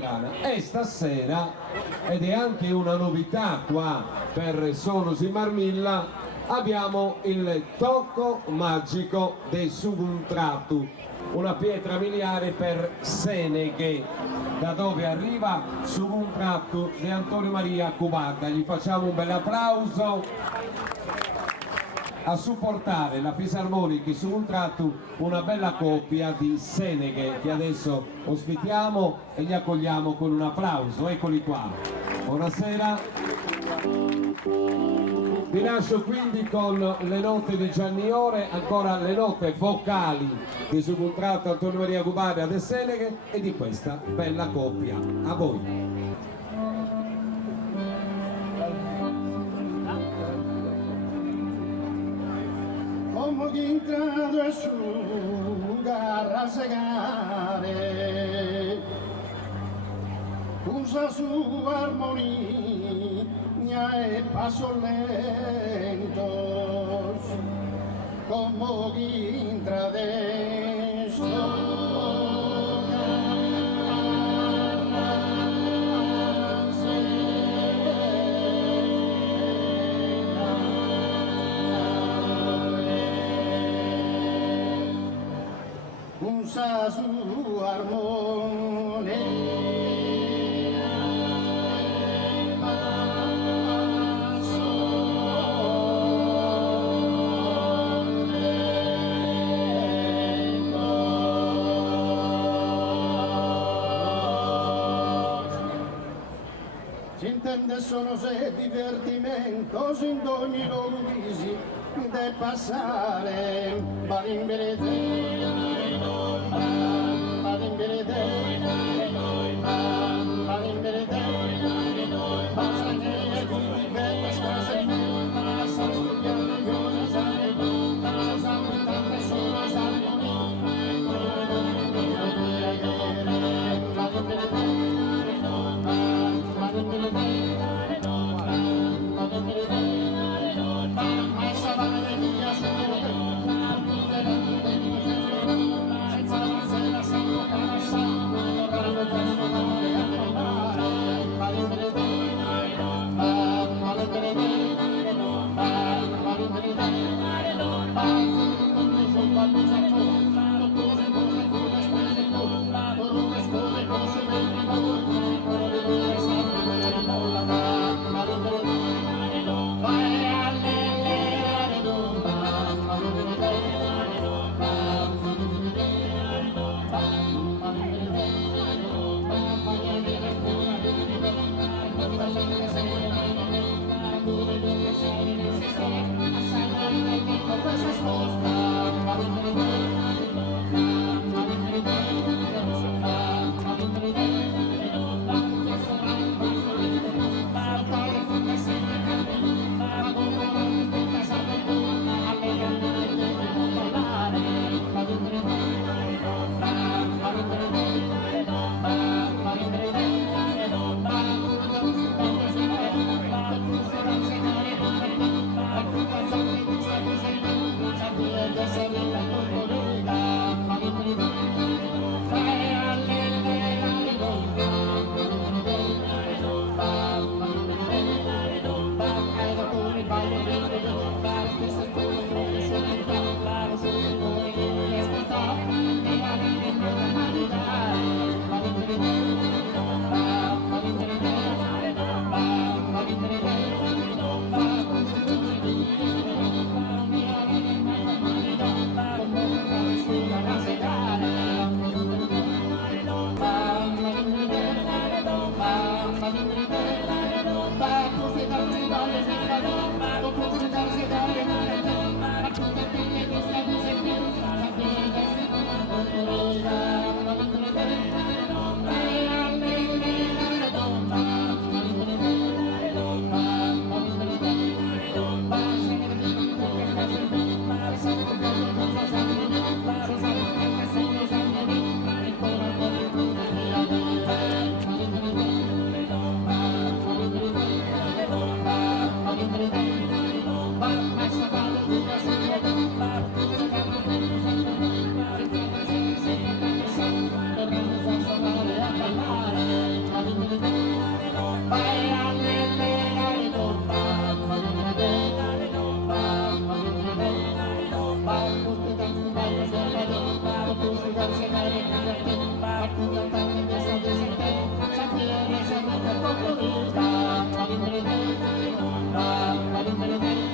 Brana. E stasera, ed è anche una novità qua per Sonos in Marmilla, abbiamo il tocco magico del Suguntratu, una pietra miliare per Seneghe, da dove arriva Suguntratu di Antonio Maria Cubata. Gli facciamo un bel applauso. A supportare la fisarmonica Suguntratu una bella coppia di Seneghe che adesso ospitiamo e li accogliamo con un applauso. Eccoli qua. Buonasera. Vi lascio quindi con le note di Gianni Ore, ancora le note vocali di Suguntratu, Antonio Maria Cubata e Seneghe, e di questa bella coppia. A voi. Come chi in grado asciuga a rasegare, usa su armonia e passo lento, come chi in tradesso. Usa su armonia e passo lento. Si intende solo se divertimento in ogni luogo visi de passare balimberete. Bye.